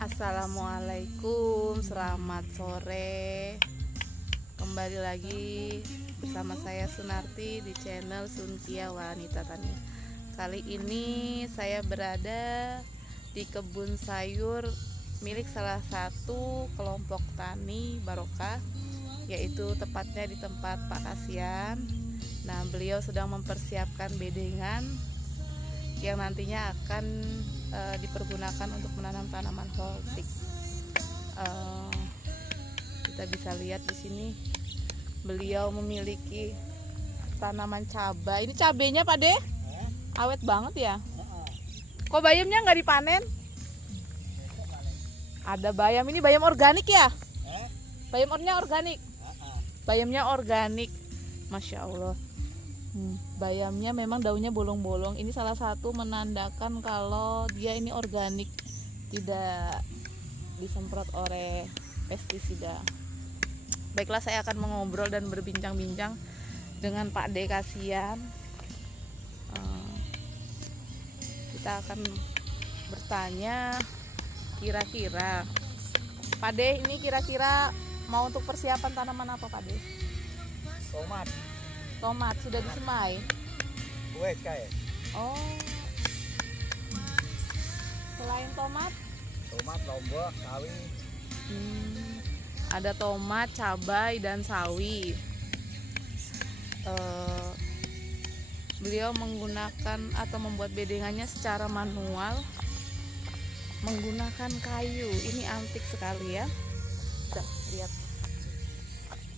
Assalamualaikum, selamat sore. Kembali lagi bersama saya Sunarti di channel Sunkia Wanita Tani. Kali ini saya berada di kebun sayur milik salah satu kelompok tani Barokah, yaitu tepatnya di tempat Pak Kasian. Nah, beliau sedang mempersiapkan bedengan yang nantinya akan dipergunakan untuk menanam tanaman holtik. Kita bisa lihat di sini beliau memiliki tanaman cabai. Ini cabainya Pak De? Awet banget ya. Kok bayamnya nggak dipanen? Ada bayam, ini bayam organik ya? Bayamnya organik. Bayamnya organik. Masya Allah. Bayamnya memang daunnya bolong-bolong. Ini salah satu menandakan kalau dia ini organik, tidak disemprot oleh pestisida. Baiklah, saya akan mengobrol dan berbincang-bincang dengan Pak De Kasian. Kita akan bertanya kira-kira Pak De ini kira-kira mau untuk persiapan tanaman apa Pak De? Tomat sudah disemai. Wes kae. Oh. Selain tomat, Lombok, sawi. ada tomat, cabai dan sawi. Beliau menggunakan atau membuat bedengannya secara manual menggunakan kayu. Ini antik sekali ya. Kita lihat.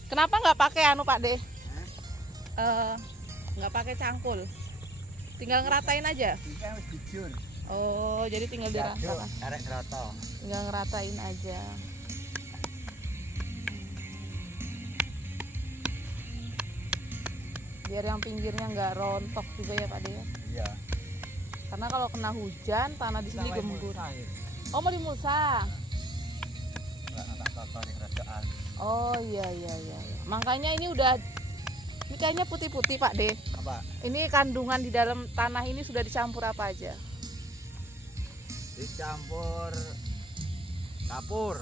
Kenapa nggak pakai Pak De? Nggak pakai cangkul, tinggal ngeratain aja. Oh, jadi tinggal dirata, tinggal ngeratain aja. Biar yang pinggirnya nggak rontok juga ya Pak De ya. Iya. Karena kalau kena hujan tanah di sini gembur. Oh, mau dimulsa. Oh iya. Makanya ini udah, ini kayaknya putih-putih Pak De. Apa? Ini kandungan di dalam tanah ini sudah dicampur apa aja? Dicampur Kapur,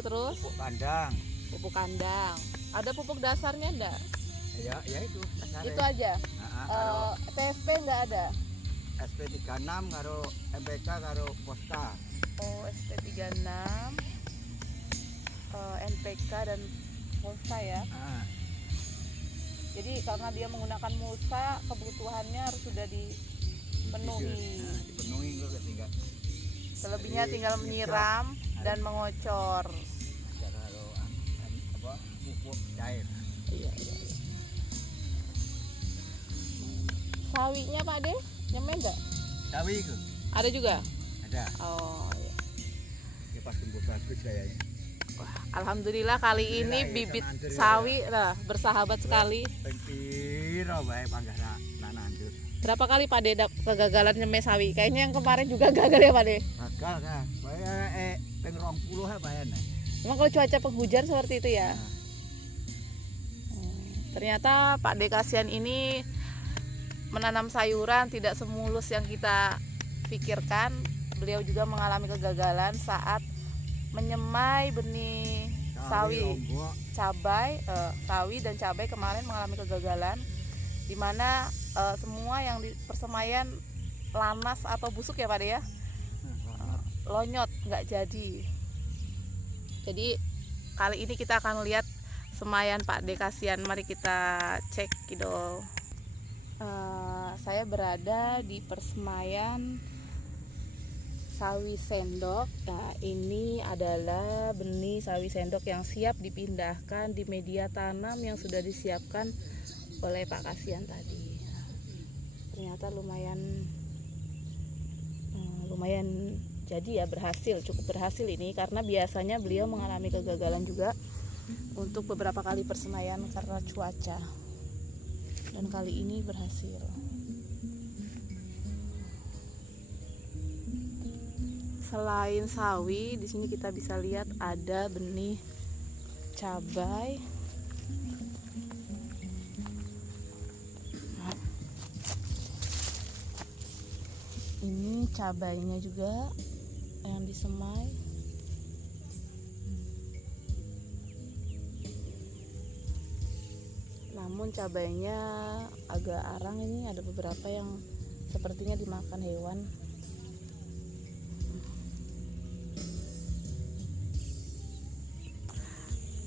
terus pupuk kandang. pupuk kandang. Ada pupuk dasarnya enggak? Ya itu. Itu aja. TSP enggak ada? SP36 karo MPK karo Posta. Oh, SP36, NPK dan Polsta ya. Jadi karena dia menggunakan mulsa, kebutuhannya harus sudah dipenuhi. Dipenuhi kok tinggal. Selebihnya tinggal menyiram dan mengocor. Karo pupuk cair. Iya. Sawinya Pak De, nyemen enggak? Sawi itu. Ada juga? Ada. Oh iya. Ya pas tumbuh bagus kayaknya. Wah, alhamdulillah kali ini bibit sawi bersahabat sekali. Piro bae panggara nandur. Berapa kali Pak De kegagalan nyemai sawi? Kayaknya yang kemarin juga gagal ya Pak De. Gagal kan. Bae ping 20 ha bae. Emang kalau cuaca penghujan seperti itu ya? Ternyata Pak De Kasian ini menanam sayuran tidak semulus yang kita pikirkan. Beliau juga mengalami kegagalan saat menyemai benih sawi, sawi dan cabai kemarin mengalami kegagalan, di mana semua yang di persemaian lanas atau busuk ya Pak De ya, lonyot, nggak jadi. Jadi kali ini kita akan lihat semaian Pak De Kasian. Mari kita cek gitu. Saya berada di persemaian sawi sendok. Nah, ini adalah benih sawi sendok yang siap dipindahkan di media tanam yang sudah disiapkan oleh Pak Kasian tadi. Ternyata lumayan jadi ya, cukup berhasil ini, karena biasanya beliau mengalami kegagalan juga untuk beberapa kali persemaian karena cuaca. Dan kali ini berhasil. Selain sawi, di sini kita bisa lihat ada benih cabai. Ini cabainya juga yang disemai. namun cabainya agak arang. Ini ada beberapa yang sepertinya dimakan hewan.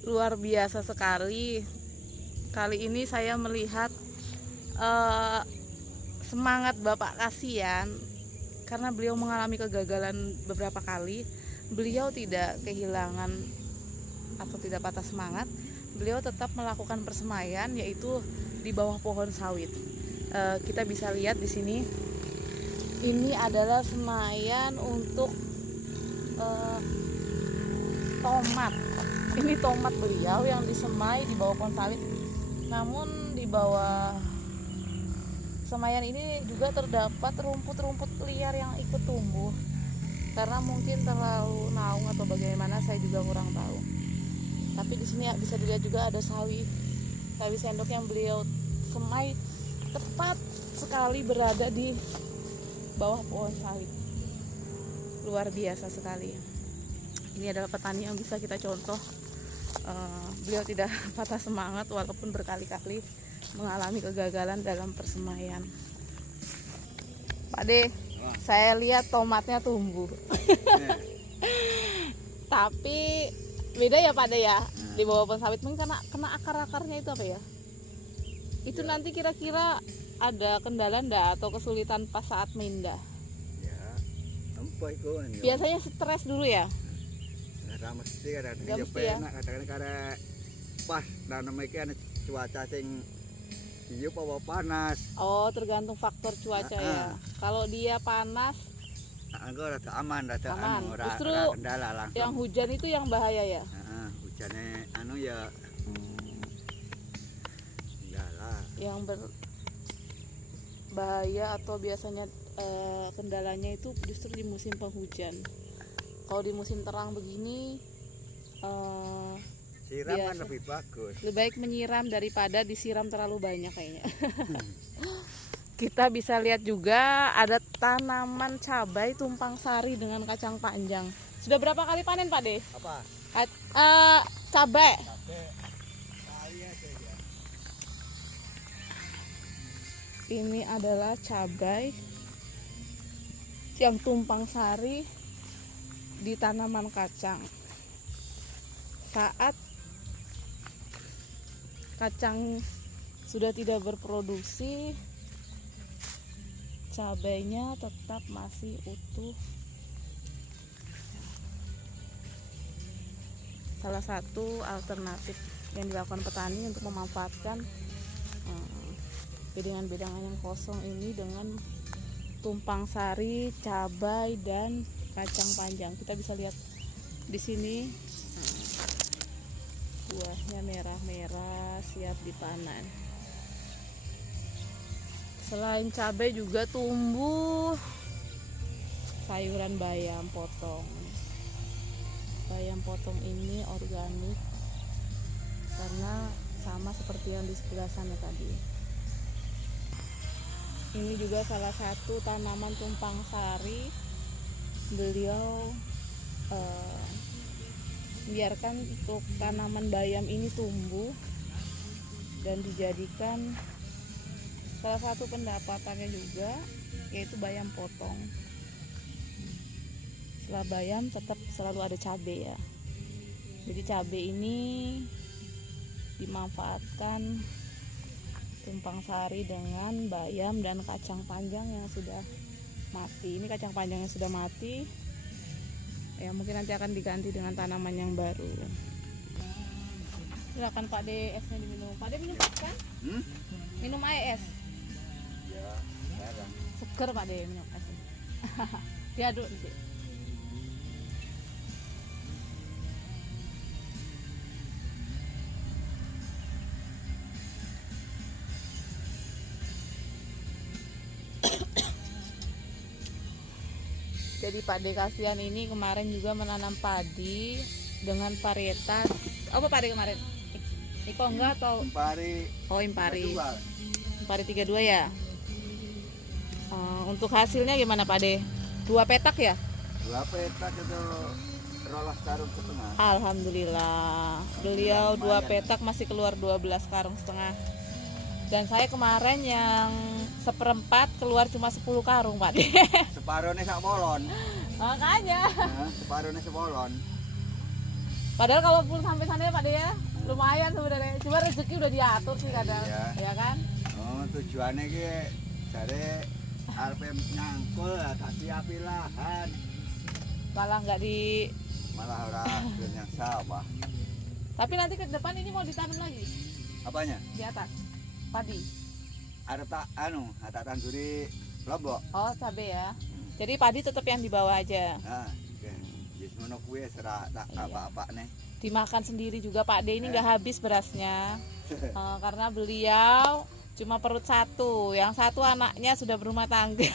Luar biasa sekali. Kali ini saya melihat semangat Bapak Kasian, karena beliau mengalami kegagalan beberapa kali. Beliau tidak kehilangan atau tidak patah semangat. Beliau tetap melakukan persemaian, yaitu di bawah pohon sawit. Kita bisa lihat di sini. Ini adalah semaian untuk tomat. Ini tomat beliau yang disemai di bawah pohon sawit. Namun di bawah semaian ini juga terdapat rumput-rumput liar yang ikut tumbuh. Karena mungkin terlalu naung atau bagaimana, saya juga kurang tahu. Tapi di sini bisa dilihat juga ada sawi sendok yang beliau semai tepat sekali berada di bawah pohon sawit. Luar biasa sekali. Ini adalah petani yang bisa kita contoh. Beliau tidak patah semangat walaupun berkali-kali mengalami kegagalan dalam persemaian. Pak De, saya lihat tomatnya tumbuh. Tapi beda ya Pak De ya, di bawah pohon sawit mungkin karena kena akar-akarnya itu apa ya? Itu nanti kira-kira ada kendala ndak atau kesulitan pas saat mindah? Ya, empat itu. Biasanya stres dulu ya? Ada mesti ada Nggak mesti ya? enak kadang-kadang karena pas nanam iki ana cuaca sing iya apa panas. Oh, tergantung faktor cuaca ya. Kalau dia panas, Anggo rada aman, rada Aman. anu ora Justru ora kendala langsung. yang hujan itu yang bahaya ya. Hujannya anu ya kendala. Yang berbahaya atau biasanya kendalanya itu justru di musim penghujan. Kalau di musim terang begini Siram kan biasa. lebih bagus. Lebih baik menyiram daripada disiram terlalu banyak kayaknya. Kita bisa lihat juga ada tanaman cabai tumpang sari dengan kacang panjang. Sudah berapa kali panen Pak De? Apa? Cabai. Kali aja ya. Ini adalah cabai yang tumpang sari di tanaman kacang. Saat kacang sudah tidak berproduksi, cabainya tetap masih utuh. Salah satu alternatif yang dilakukan petani untuk memanfaatkan bedengan-bedengan yang kosong ini dengan tumpang sari, cabai dan kacang panjang. Kita bisa lihat di sini buahnya merah-merah siap dipanen. Selain cabai juga tumbuh sayuran bayam potong. Bayam potong ini organik karena sama seperti yang di sebelah sana tadi. Ini juga salah satu tanaman tumpang sari. Beliau biarkan untuk tanaman bayam ini tumbuh dan dijadikan salah satu pendapatannya juga, yaitu bayam potong. Setelah bayam tetap selalu ada cabai ya. Jadi cabai ini dimanfaatkan tumpang sari dengan bayam dan kacang panjang yang sudah mati. Ini kacang panjang yang sudah mati. Ya mungkin nanti akan diganti dengan tanaman yang baru. Silakan Pak De, esnya diminum. Pak De minum es kan? Minum air es. Ya, sekarang. Seger Pak De minum es. Diaduk nanti. Jadi Pak De Kasian ini kemarin juga menanam padi dengan varietas apa Pak De kemarin? Iko enggak atau Impari. Impari? Dua. Impari 32 ya. Untuk hasilnya gimana Pak De? 2 petak ya? 2 petak itu 12 karung setengah. Alhamdulillah. Beliau 2 petak masih keluar 12 karung setengah. Dan saya kemarin yang seperempat keluar cuma 10 karung Pak De. Separuhnya sak bolon. Makanya. Nah, separuhnya sebolon. Padahal kalau pun sampai sana ya Pak De ya, lumayan sebenarnya. Cuma rezeki udah diatur sih kadang, Iya. ya kan? Oh, tujuannya ki jare arep nyangkul tak siapi lahan. Malah nggak di. Malah ora yang sawah. Tapi nanti ke depan ini mau ditanam lagi Apanya? di atas padi. Arep tak tak tangguri Lombok. Oh cabe ya. Jadi padi tetap yang di bawah aja. Nah, wis ngono kuwi serak tak Iya. apa-apa nih. Dimakan sendiri juga Pak De ini nggak habis berasnya. Karena beliau cuma perut satu, yang satu anaknya sudah berumah tangga.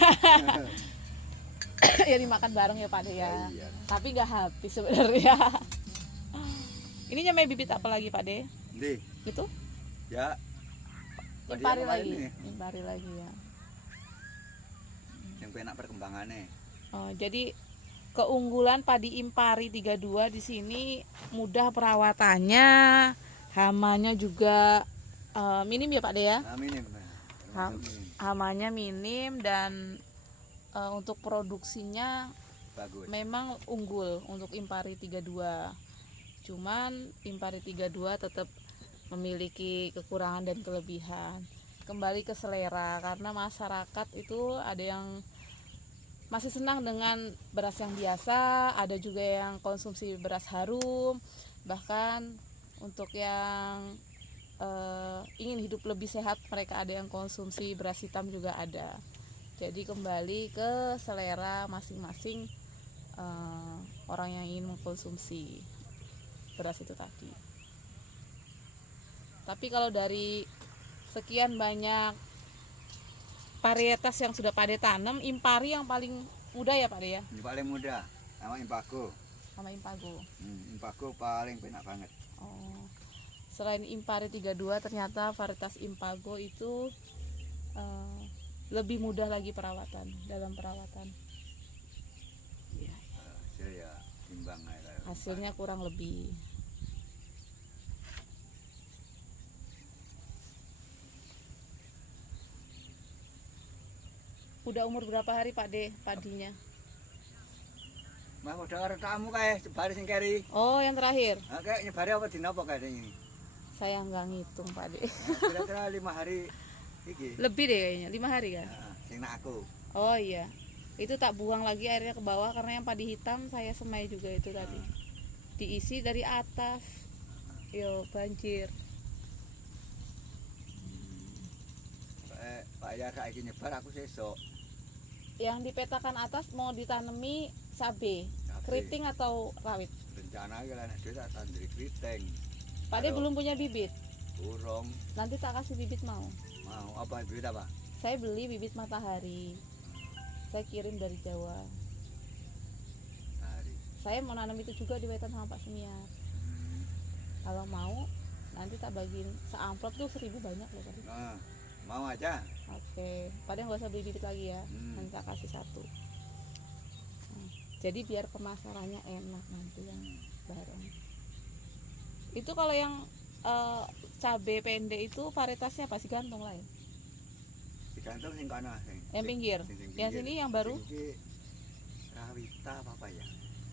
Ya dimakan bareng ya Pak De ya. Iya. Tapi nggak habis sebenarnya. Ini nyamai bibit apa lagi Pak De? Ndi, Itu ya. Padi impari yang kemarin lagi. nih, Impari lagi ya. yang penak perkembangannya. Oh, jadi keunggulan padi impari 32 di sini mudah perawatannya, hamanya juga minim ya Pak De ya. Nah, minim. Hamanya minim dan untuk produksinya Bagus. memang unggul untuk impari 32. Cuman impari 32 tetap memiliki kekurangan dan kelebihan. Kembali ke selera karena masyarakat itu ada yang masih senang dengan beras yang biasa, ada juga yang konsumsi beras harum, bahkan untuk yang ingin hidup lebih sehat mereka ada yang konsumsi beras hitam juga ada. Jadi kembali ke selera masing-masing orang yang ingin mengkonsumsi beras itu tadi. Tapi kalau dari sekian banyak varietas yang sudah Pak De tanam, impari yang paling mudah ya Pak De ya, Ini paling mudah sama Impago. sama impago. Impago paling penak banget. Oh. Selain impari 32 ternyata varietas impago itu lebih mudah lagi dalam perawatan. Hasil ya imbang aja. Hasilnya kurang lebih. Udah umur berapa hari Pak De padinya? Mah udah karo tamu kae jebare sing keri. Oh yang terakhir. Nah, kayak nyebare apa dina apa kae ini? Saya nggak ngitung Pak De. Nah, kira-kira 5 hari iki. Lebih deh kayaknya 5 hari kan. Heeh, sing nak aku. Oh iya, itu tak buang lagi airnya ke bawah karena yang padi hitam saya semai juga itu tadi. Diisi dari atas. Yo banjir. Pak ya saiki nyebar aku sesuk. Yang dipetakan atas mau ditanami cabe, Cabe. keriting atau rawit. Rencana iki lah nek dhewe tak tandri kriting. Pak De Aduh. belum punya bibit. Urung Nanti tak kasih bibit mau. mau apa duit apa? Saya beli bibit matahari. Saya kirim dari Jawa. Hari. Saya mau nanam itu juga di wetan sama Pak Sumiar. Kalau mau nanti tak bagiin seamplop tuh 1.000 banyak loh tadi. Nah, mau aja. Oke, padahal nggak usah beli bibit lagi ya. Nanti tak kasih 1. Jadi biar pemasarannya enak nanti yang bareng. Itu kalau yang cabe pendek itu varietasnya apa sih, gantung lah ya? Digantung sing kana sing. Yang pinggir. Yang sini yang baru. Sing iki rawita apa ya?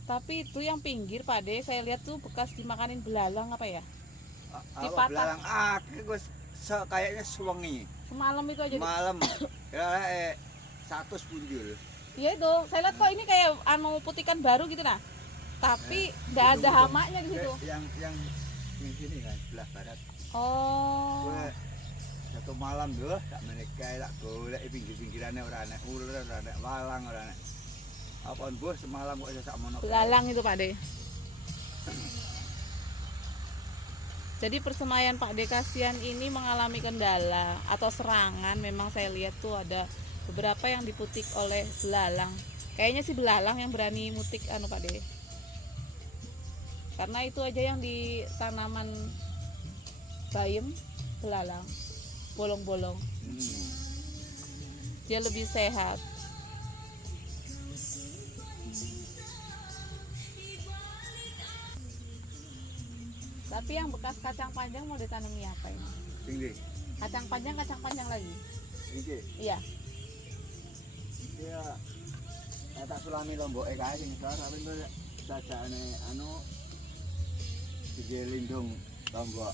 Tapi itu yang pinggir Pak De, saya lihat tuh bekas dimakanin belalang apa ya? Apa Dipatah. belalang Gus kayaknya suwengi. Semalam itu aja. Malam. Ya 100 punjul. Iya itu, saya lihat kok ini kayak putikan baru gitu nah. Tapi nggak ada hamanya di situ. Yang sini kan sebelah barat. Oh. Gue satu malam loh tak menikah tak golek pinggir-pinggirannya ora ana ular ora ana walang ora ana apa bos semalam kok sak mono Belalang itu Pak De. Jadi persemaian Pak De Kasihan ini mengalami kendala atau serangan. Memang saya lihat tuh ada beberapa yang diputik oleh belalang. Kayaknya sih belalang yang berani mutik Pak De. Karena itu aja yang di tanaman bayem belalang bolong-bolong. Dia lebih sehat. Tapi yang bekas kacang panjang mau ditanami apa ini? Tinggi. Kacang panjang lagi. Iki. Iya. Iya. Tak sulami lomboke kae sing iso tapi sajane anu iki lindung lombok.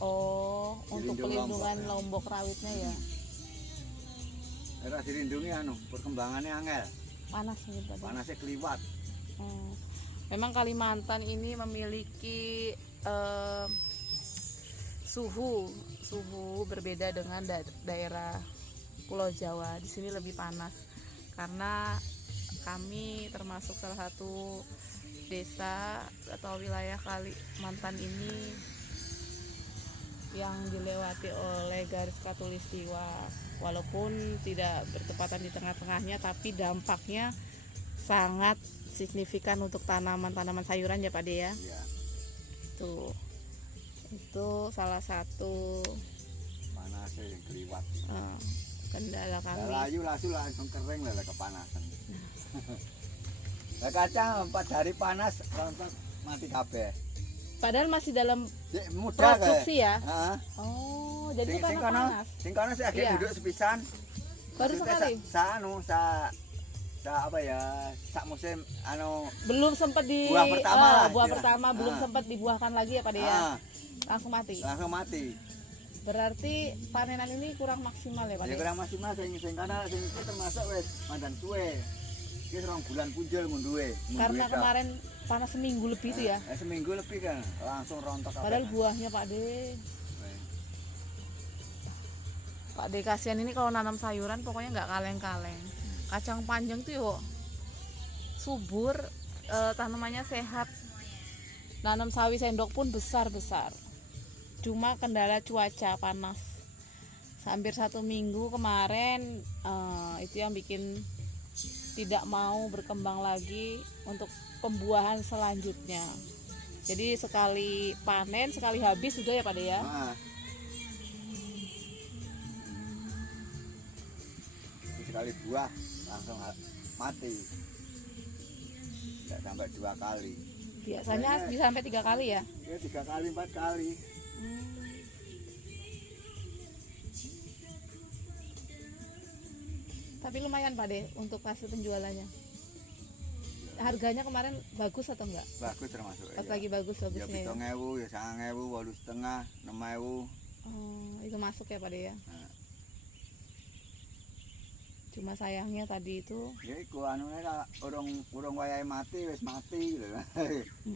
Oh, untuk Dilindung pelindungan Lombok, lombok rawitnya ya. Ora dilindungi anu perkembangannya angel. Panas mungkin Pak. Panasnya keliwat. Memang Kalimantan ini memiliki suhu berbeda dengan daerah Pulau Jawa. Di sini lebih panas karena kami termasuk salah satu desa atau wilayah Kalimantan ini yang dilewati oleh garis khatulistiwa. Walaupun tidak bertepatan di tengah-tengahnya, tapi dampaknya sangat signifikan untuk tanaman-tanaman sayuran ya Pak De ya. Iya. Tuh. Itu salah satu Panasnya yang keliwat. kendala kami. Layu langsung kering lah kepanasan. Lah kacang 4 hari panas langsung mati kabeh. Padahal masih dalam Sik muda produksi ya. Heeh. Oh, jadi Sing karena kono, panas. sing kono sik agak Iya. duduk sepisan. Baru Maksudnya sekali. Sa apa ya? Sak musim anu Belum sempat buah pertama lah, buah iya. pertama belum sempat dibuahkan lagi ya Pak De ya. Langsung mati. langsung mati. Berarti panenan ini kurang maksimal ya Pak Ya De. kurang maksimal sing kono sing iki termasuk wis mandan suwe. Iki 2 bulan punjul munduhe. Karena kemarin panas seminggu lebih itu ya. Seminggu lebih kan langsung rontok kabeh. Padahal buahnya Pak De. Pak De kasihan ini kalau nanam sayuran pokoknya nggak kaleng-kaleng. Kacang panjang tuh yuk subur, tanamannya sehat. Nanam sawi sendok pun besar-besar. Cuma kendala cuaca panas. Hampir 1 minggu kemarin itu yang bikin tidak mau berkembang lagi untuk pembuahan selanjutnya. Jadi sekali panen, sekali habis sudah ya Pak De ya. Sekali buah langsung mati. Tidak sampai 2 kali. Biasanya bisa sampai 3 kali ya. Ya 3 kali 4 kali. Tapi lumayan Pak De untuk hasil penjualannya. Harganya kemarin bagus atau enggak? Bagus termasuk. Pas lagi Ya bagus-bagusnya ya. 7.000, ya 9.000, 8.500, 6.000. Itu masuk ya Pak De ya. Nah. Cuma sayangnya tadi itu Ya iku anune urung wayahe mati wis mati lho.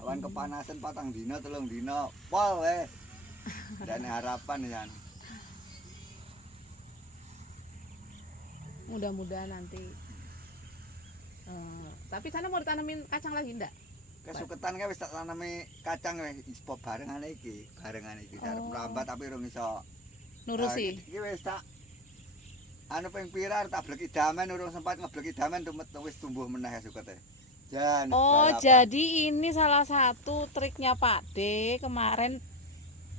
Awan kepanasan 4 dina 3 dina pol wis. Dan harapan ya. mudah-mudahan nanti. Tapi sana mau ditanamin kacang lagi enggak? Kesuketan wis tak tanami kacang wis ispo barengan iki. Arep merambat tapi urung iso Nurusi. Iki wis tak anu ping pirar tak bleki damen urung sempat ngebleki damen tumet wis tumbuh meneh sukete. Jan. Oh, jadi ini salah satu triknya Pak D. Kemarin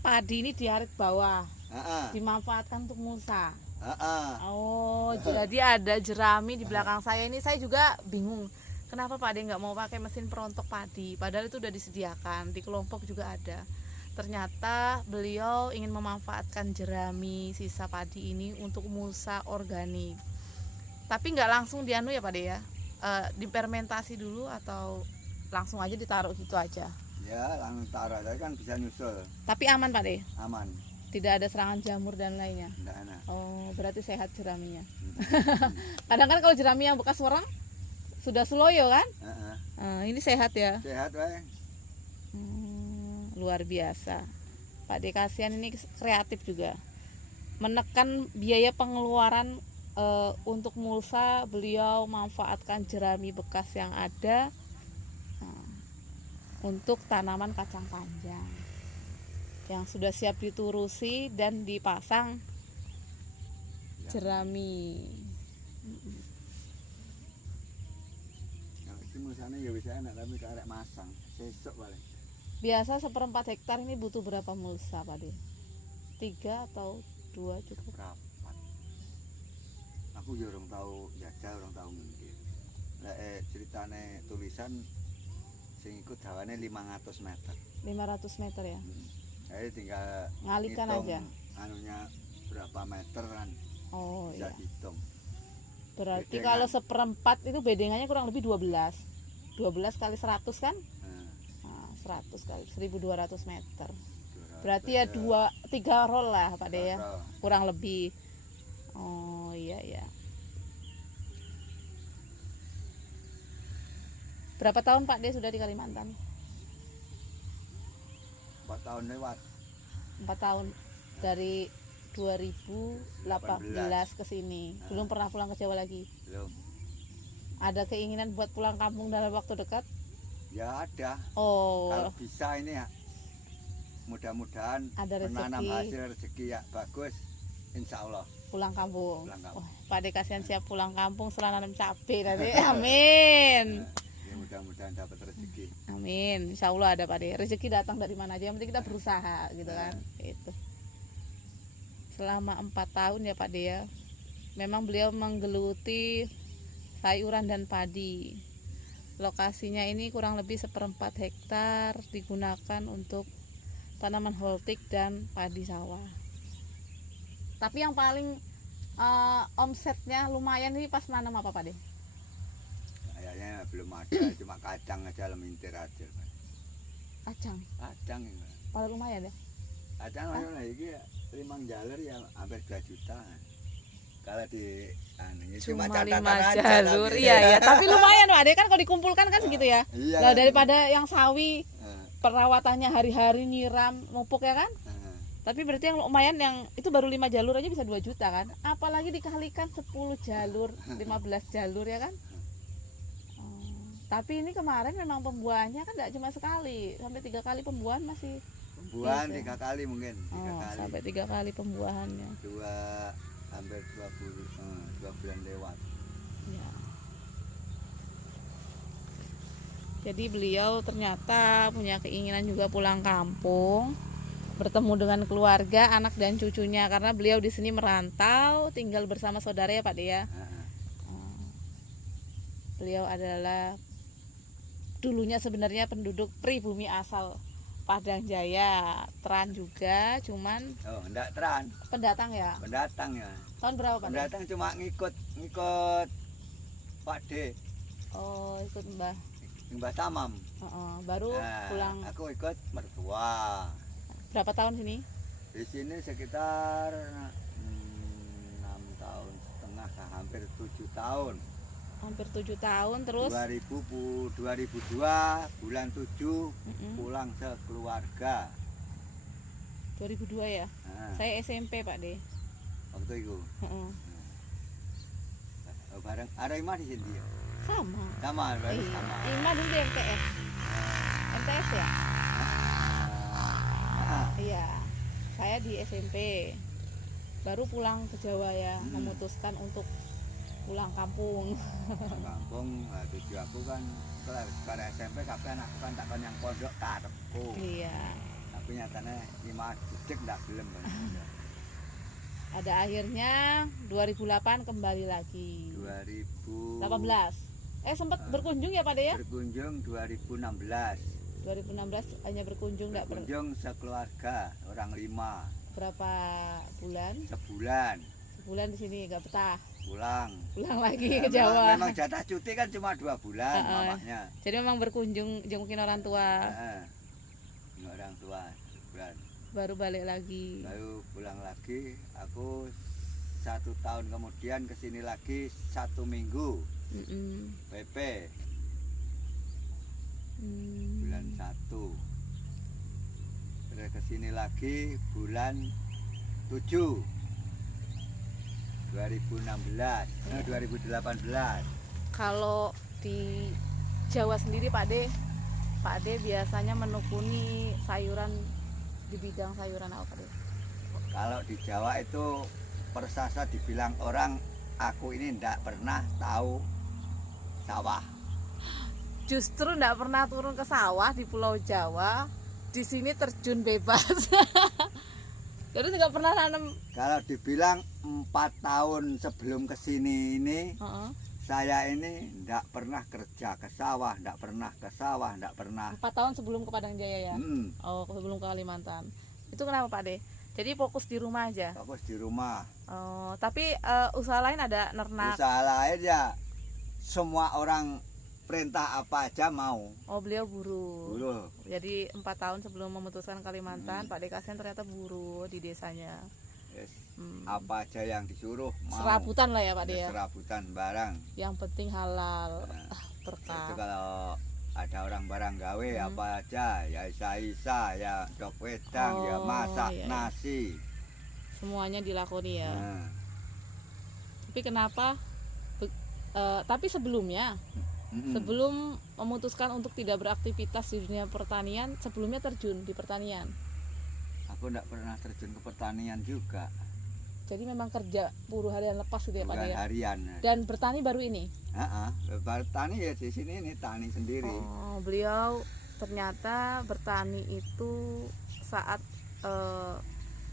padi ini diarit bawah. Heeh. Dimanfaatkan untuk mulsa. Heeh. Oh, jadi ada jerami di belakang saya ini. Saya juga bingung. Kenapa Pak D nggak mau pakai mesin perontok padi? Padahal itu udah disediakan, di kelompok juga ada. Ternyata beliau ingin memanfaatkan jerami sisa padi ini untuk mulsa organik. Tapi nggak langsung dianu ya Pak De ya? Difermentasi dulu atau langsung aja ditaruh gitu aja? Ya, langsung taruh aja kan bisa nyusul. Tapi aman Pak De? Aman. Tidak ada serangan jamur dan lainnya? Nggak enak. Oh, berarti sehat jeraminya. Kadang kan kalau jerami yang bekas orang sudah seloyo kan? Ini sehat ya? Sehat wae. Luar biasa. Pak De kasihan ini kreatif juga. Menekan biaya pengeluaran untuk mulsa, beliau manfaatkan jerami bekas yang ada untuk tanaman kacang panjang yang sudah siap diturusi dan dipasang jerami. Nah, itu mulsane ya bisa enak tapi karek masang. Sesuk paling. Biasa 1/4 hektar ini butuh berapa mulsa Pak De? 3 atau 2 cukup? Berapa? Aku ya orang tahu jajal, orang tahu mungkin. Lek ceritane tulisan sing ikut dawane 500 meter. 500 meter ya? Jadi tinggal Ngalikan ngitung aja. anunya berapa meter kan Oh bisa iya. dihitung. Berarti Bedengan. kalau seperempat itu bedengannya kurang lebih 12 kali 100 kan? Nah, Nah, 100 kali 1200 meter. 200 Berarti ya 3 roll lah Pak De ya. roll. Kurang lebih. Oh iya ya. Berapa tahun Pak De sudah di Kalimantan? 4 tahun lewat. 4 tahun dari 2018 ke sini. Belum pernah pulang ke Jawa lagi. Belum. Ada keinginan buat pulang kampung dalam waktu dekat? Ya ada. Oh, Kalau bisa ini ya, mudah-mudahan ada menanam rezeki hasil rezeki ya bagus, insya Allah. pulang kampung. Pulang kampung. Oh, Pak De kasihan siap pulang kampung setelah nanam cabai nanti. Amin. Ya, mudah-mudahan dapat rezeki. Amin. Insya Allah ada Pak De. Rezeki datang dari mana aja. Yang penting kita berusaha gitu kan. Itu. Selama 4 tahun ya Pak De ya. Memang beliau menggeluti sayuran dan padi. Lokasinya ini kurang lebih 1/4 hektar digunakan untuk tanaman holtik dan padi sawah. Tapi yang paling omsetnya lumayan ini pas nanam apa Pak De? Kayaknya belum ada, cuma kacang aja memintir aja. Kacang. Kacang ini. Paling lumayan ya. Kacang lagi ya, limang jalur ya hampir 2 juta. Kalau di anunya Cuma catatan 5 aja, jalur. tapi. Iya ya, tapi lumayan Pak De kan kalau dikumpulkan kan segitu ya. Iya. Nah, daripada yang sawi Eh, perawatannya hari-hari nyiram mupuk ya kan. eh. Tapi berarti yang lumayan yang itu baru 5 jalur aja bisa 2 juta kan. Apalagi dikalikan 10 jalur, 15 jalur ya kan. Tapi ini kemarin memang pembuahannya kan tidak cuma sekali, sampai 3 kali pembuahan masih. Pembuahan Iya, 3 kali mungkin, 3 Oh, kali. sampai 3 kali pembuahannya. Hampir 2 bulan lewat. Ya. Jadi beliau ternyata punya keinginan juga pulang kampung, bertemu dengan keluarga, anak dan cucunya karena beliau di sini merantau, tinggal bersama saudara ya Pak De ya. Beliau adalah dulunya sebenarnya penduduk pribumi asal Padang Jaya, Teran juga, cuman Oh, enggak teran, pendatang ya. pendatang ya. Tahun berapa Pak De? Pendatang cuma ngikut Pak D, Oh, ikut Mbah Tamam. baru Nah, pulang. aku ikut mertua. Berapa tahun sini? Di sini sekitar 6 tahun setengah, hampir 7 tahun. Hampir 7 tahun terus. 2002 bulan 7 Mm-mm. pulang sekeluarga. 2002 ya. Nah, Saya SMP Pak De. waktu itu Heeh. bareng Arema di sini. Sama. Sama, berarti Iya. sama. Ima dulu di MTS. MTS ya? Nah, Iya. Saya di SMP. Baru pulang ke Jawa ya, Hmm. memutuskan untuk pulang kampung. pulang kampung, tujuh aku kan kelar SMP kabeh anakku kan takkan yang pondok karepku. Iya. Tapi nyatanya lima jejak ndak gelem. Ada akhirnya 2008 kembali lagi. 18. 2000 Sempat berkunjung ya Pak De ya? berkunjung 2016. 2016 hanya berkunjung enggak Berkunjung sekeluarga orang 5 berapa bulan? sebulan Sebulan di sini enggak betah. pulang. Pulang lagi Ya, ke Jawa. Memang jatah cuti kan cuma 2 bulan mamanya. Jadi memang berkunjung jengukin orang tua, Ini orang tua sebulan. baru balik lagi. Lalu pulang lagi, aku 1 tahun kemudian kesini lagi 1 minggu Mm-mm. PP Hmm. bulan 1. Terus kesini lagi bulan 7 2016, 2018. Kalau di Jawa sendiri Pak De biasanya menekuni sayuran di bidang sayuran apa Pak De? Kalau di Jawa itu persasa dibilang orang, aku ini ndak pernah tahu sawah. Justru enggak pernah turun ke sawah di Pulau Jawa, di sini terjun bebas. Jadi nggak pernah nanam. Kalau dibilang 4 tahun sebelum kesini ini, Heeh. saya ini ndak pernah kerja ke sawah, ndak pernah ke sawah, ndak pernah. 4 tahun sebelum ke Padang Jaya ya. Hmm, Oh, sebelum ke Kalimantan. Itu kenapa Pak De? Jadi fokus di rumah aja. Fokus di rumah. Oh, tapi usaha lain ada nernak. Usaha lain ya semua orang perintah apa aja mau. Oh, beliau buruh. Buruh. Jadi 4 tahun sebelum memutuskan Kalimantan, Pak De Kasian ternyata buruh di desanya. Yes. Apa aja yang disuruh mau. Serabutan lah ya Pak De ya. Serabutan barang. Yang penting halal. Nah, Berkah. itu kalau ada orang barang gawe apa aja ya isa-isa ya dok wedang ya Oh, masak iya, iya. nasi. Semuanya dilakoni ya. Nah, Tapi kenapa? Tapi sebelumnya, sebelum memutuskan untuk tidak beraktivitas di dunia pertanian, sebelumnya terjun di pertanian. aku enggak pernah terjun ke pertanian juga. Jadi memang kerja buruh harian lepas gitu ya Pak De Bukan ya. harian. Dan bertani baru ini. Bertani ya di sini ini tani sendiri. Oh, beliau ternyata bertani itu saat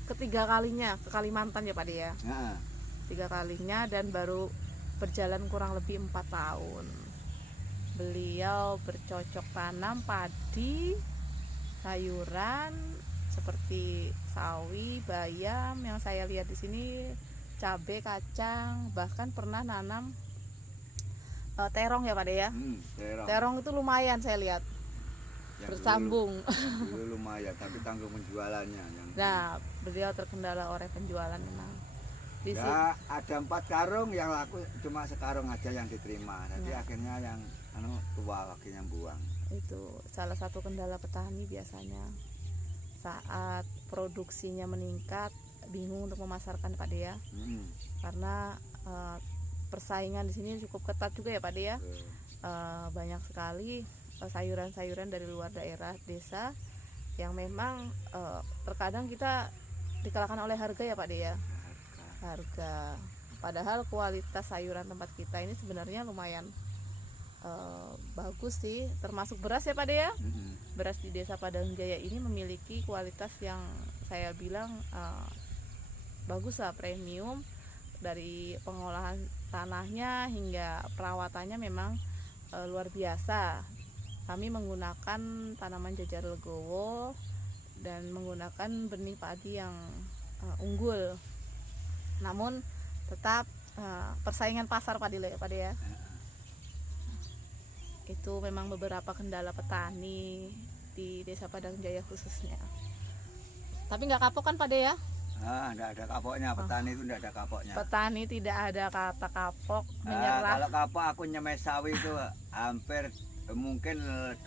ketiga kalinya ke Kalimantan ya Pak De ya. Heeh. 3 kalinya dan baru berjalan kurang lebih 4 tahun. Beliau bercocok tanam padi, sayuran seperti sawi, bayam yang saya lihat di sini, cabai, kacang, bahkan pernah nanam terong ya Pak De ya. Terong. Terong itu lumayan saya lihat. Yang Bersambung. Dulu lumayan tapi tanggung penjualannya yang Nah, beliau terkendala oleh penjualan memang. Di sini. ya ada 4 karung yang laku cuma sekarung aja yang diterima. Jadi akhirnya yang tua akhirnya buang. Itu salah satu kendala petani biasanya saat produksinya meningkat, bingung untuk memasarkan Pak De ya. Karena persaingan di sini cukup ketat juga ya Pak De ya. Banyak sekali sayuran-sayuran dari luar daerah desa yang memang terkadang kita dikalahkan oleh harga ya Pak De ya. Harga, padahal kualitas sayuran tempat kita ini sebenarnya lumayan bagus sih, termasuk beras ya Pak De ya. Beras di Desa Padang Jaya ini memiliki kualitas yang saya bilang bagus lah, premium. Dari pengolahan tanahnya hingga perawatannya memang luar biasa. Kami menggunakan tanaman jajar legowo dan menggunakan benih padi yang unggul. Namun tetap persaingan pasar Pak De ya. Itu memang beberapa kendala petani di Desa Padang Jaya khususnya. Tapi nggak kapok kan Pak De ya? Enggak ada kapoknya, petani itu enggak ada kapoknya. Petani tidak ada kata kapok, menyerah. Kalau kapok aku nyemai sawi itu hampir mungkin 20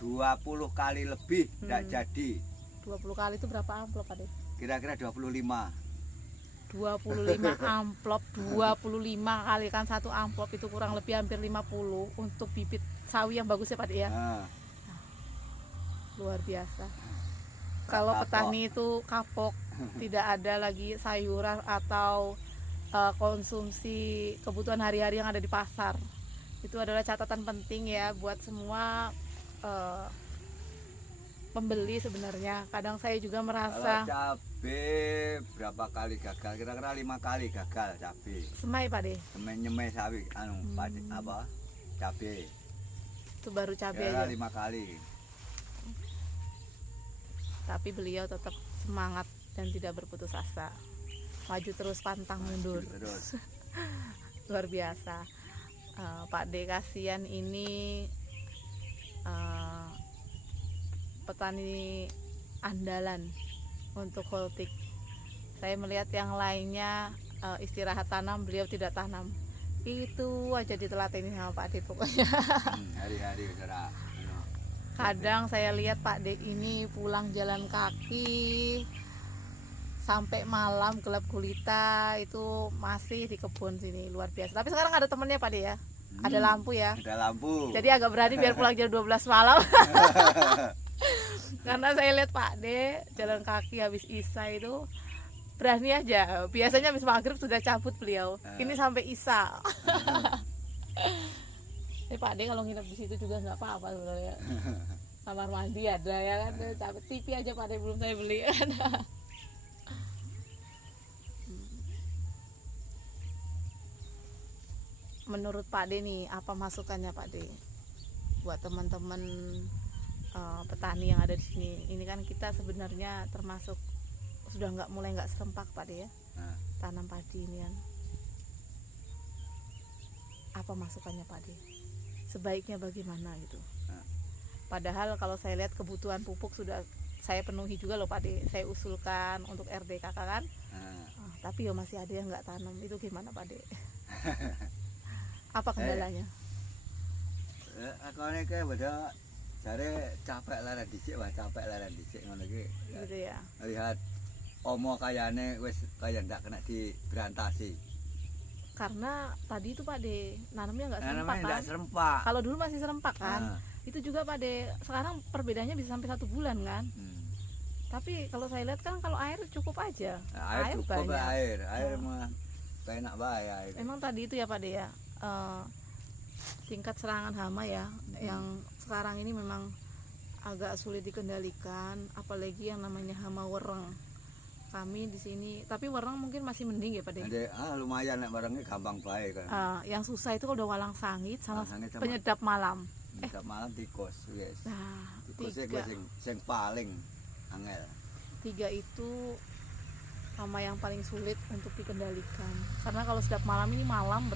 kali lebih enggak jadi. 20 kali itu berapa amplop Pak De? Kira-kira 25. 25 amplop, 25 kali kan satu amplop itu kurang lebih hampir 50 untuk bibit sawi yang bagus ya Pak De ya. Luar biasa. Kalau petani itu kapok, tidak ada lagi sayuran atau konsumsi kebutuhan hari-hari yang ada di pasar. Itu adalah catatan penting ya buat semua pembeli sebenarnya. Kadang saya juga merasa kalau cabai berapa kali gagal, kira-kira 5 kali gagal cabai. semai Pak De. Nyemai sawi padi apa? Cabai. Itu baru cabai Kira-kira aja. 5 kali. Tapi beliau tetap semangat dan tidak berputus asa, maju terus pantang mundur. Terus Luar biasa. Pak De Kasian ini petani andalan untuk holtik. Saya melihat yang lainnya istirahat tanam, beliau tidak tanam. Itu aja ditelateni sama Pak De pokoknya. hari-hari saudara. Kadang saya lihat Pak De ini pulang jalan kaki sampai malam gelap gulita itu masih di kebun sini, luar biasa. Tapi sekarang ada temennya Pak De ya, ada lampu ya. Ada lampu. Jadi agak berani biar pulang jam 12 malam. Karena saya lihat Pak De jalan kaki habis Isya itu berani aja. Biasanya habis maghrib sudah cabut beliau. Ini sampai Isya. Pak De kalau nginep di situ juga nggak apa-apa sebenarnya. Kamar mandi ada ya kan, tapi TV aja Pak De belum saya beli. Menurut Pak De nih, apa masukannya Pak De buat teman-teman petani yang ada di sini? Ini kan kita sebenarnya termasuk sudah mulai nggak serempak Pak De ya, Nah, tanam padi ini kan. Apa masukannya Pak De? Sebaiknya bagaimana gitu? Nah. Padahal kalau saya lihat kebutuhan pupuk sudah saya penuhi juga loh Pak De. Saya usulkan untuk RDKK kan. Tapi ya masih ada yang nggak tanam. Itu gimana Pak De? Apa kendalanya? Aku ini kayak beda cari capek leren dhisik ngono iki. Gitu ya. Lihat omo kayane wis kaya ndak kena diberantasi. Karena tadi itu Pak De nanamnya nggak serempak Namanya kan. ndak serempak. Kalau dulu masih serempak kan. Nah, Itu juga Pak De. Sekarang perbedaannya bisa sampai 1 bulan kan. Tapi kalau saya lihat kan kalau air cukup aja. Air cukup banyak. air mah enak bae air. Memang tadi itu ya Pak De ya. Tingkat serangan hama ya yang sekarang ini memang agak sulit dikendalikan, apalagi yang namanya hama wereng. Kami di sini, tapi wereng mungkin masih mending ya Pak De. Lumayan nek barangnya gampang bae kan. Yang susah itu kalau udah walang sangit sama Walang sangit sama- penyedap malam. Tiap malam tikus, yes. Nah, Tikus tiga, sing paling angel. tiga itu hama yang paling sulit untuk dikendalikan. Karena kalau sedap malam ini malam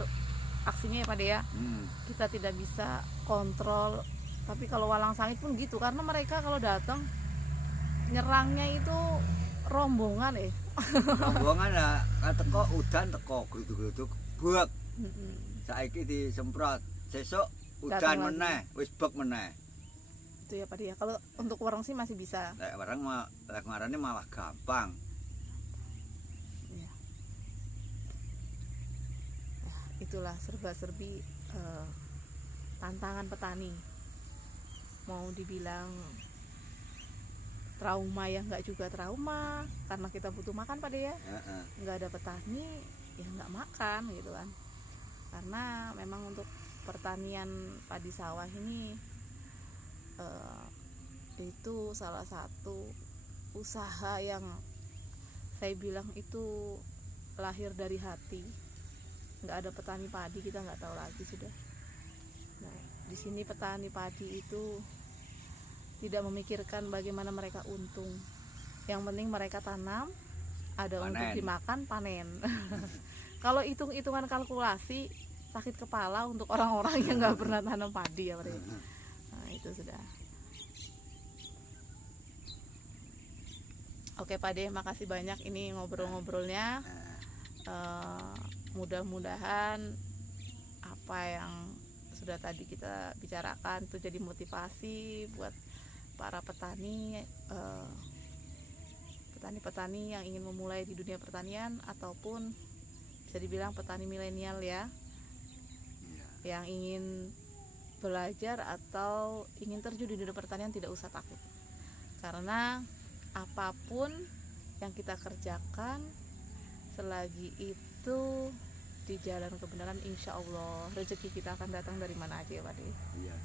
aksinya ya Pak De ya, kita tidak bisa kontrol. Tapi kalau walang sangit pun gitu, karena mereka kalau datang nyerangnya itu rombongan Rombongan lah, teko udan teko gluduk-gluduk buak. Saiki disemprot, sesuk udan Datang lagi. meneh, wis bek meneh. Itu ya Pak De ya. Kalau untuk wereng sih masih bisa. Lek barang lek ngarane malah gampang. Ya. Itulah serba-serbi tantangan petani. Mau dibilang trauma ya nggak juga trauma, karena kita butuh makan Pak De ya. Nggak ada petani ya nggak makan gitu kan. Karena memang untuk pertanian padi sawah ini itu salah satu usaha yang saya bilang itu lahir dari hati. Nggak ada petani padi kita nggak tahu lagi sudah. Nah, di sini petani padi itu tidak memikirkan bagaimana mereka untung. Yang penting mereka tanam, ada Panen. untuk dimakan, panen. Kalau hitung-hitungan kalkulasi, sakit kepala untuk orang-orang yang nggak pernah tanam padi ya Pak De. Nah, itu sudah. Oke Pak De, makasih banyak ini ngobrol-ngobrolnya. Mudah-mudahan apa yang sudah tadi kita bicarakan itu jadi motivasi buat para petani, petani-petani yang ingin memulai di dunia pertanian ataupun bisa dibilang petani milenial ya, yang ingin belajar atau ingin terjun di dunia pertanian. Tidak usah takut, karena apapun yang kita kerjakan selagi itu di jalan kebenaran, insya Allah rezeki kita akan datang dari mana aja ya Pak De. Iya.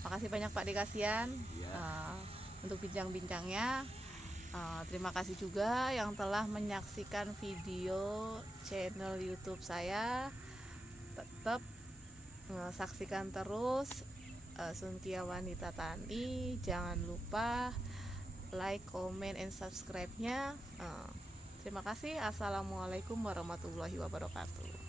Makasih banyak Pak De Kasian Iya. untuk bincang-bincangnya. Terima kasih juga yang telah menyaksikan video channel YouTube saya. Tetap saksikan terus Sunkia Wanita Tani. Jangan lupa like, comment, and subscribe-nya. Terima kasih. Assalamualaikum warahmatullahi wabarakatuh.